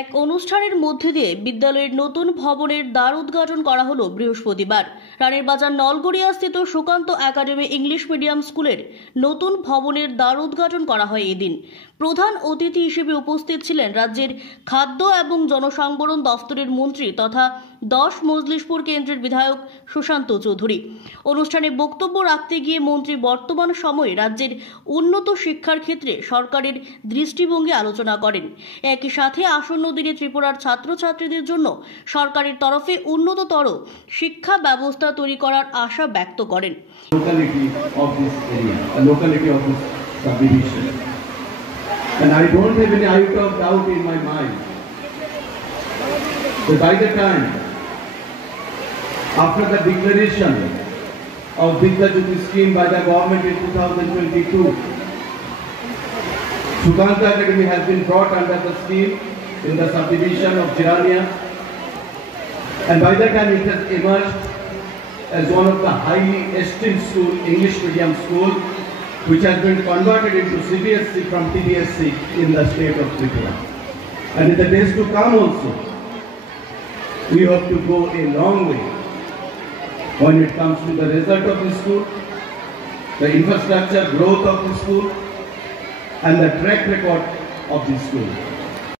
এক অনুষ্ঠানের মধ্যে দিয়ে বিদ্যালয়ের নতুন ভবনের দ্বার উদ্ঘাটন করা হলো বৃহস্পতিবার। রানীর বাজার নলগড়িয়া স্থিত সুকান্ত একাডেমি ইংলিশ মিডিয়াম স্কুলের নতুন ভবনের দ্বার উদ্ঘাটন করা হয় এদিন। প্রধান অতিথি হিসেবে উপস্থিত ছিলেন রাজ্যের খাদ্য এবং জনসংবরণ দফতরের মন্ত্রী তথা 10 মজলিশপুর কেন্দ্রের বিধায়ক সুশান্ত চৌধুরী। অনুষ্ঠানে বক্তব্য রাখতে গিয়ে মন্ত্রী বর্তমান সময়ে রাজ্যের উন্নত শিক্ষার ক্ষেত্রে সরকারের দৃষ্টিভঙ্গি আলোচনা করেন। একই সাথে আসন্ন দিনে ত্রিপুরার ছাত্রছাত্রীদের জন্য সরকারের তরফে উন্নততর শিক্ষা ব্যবস্থা তৈরি করার আশা ব্যক্ত করেন। And I don't have any iota of doubt in my mind that by the time, after the declaration of Vidya Jyoti scheme by the government in 2022, Sukanta Academy has been brought under the scheme in the subdivision of Jirania, and by that time it has emerged as one of the highly esteemed school, English medium school, which has been converted into CBSC from TBSC in the state of Tripura. And in the days to come also, we hope to go a long way when it comes to the result of the school, the infrastructure growth of the school, and the track record of the school.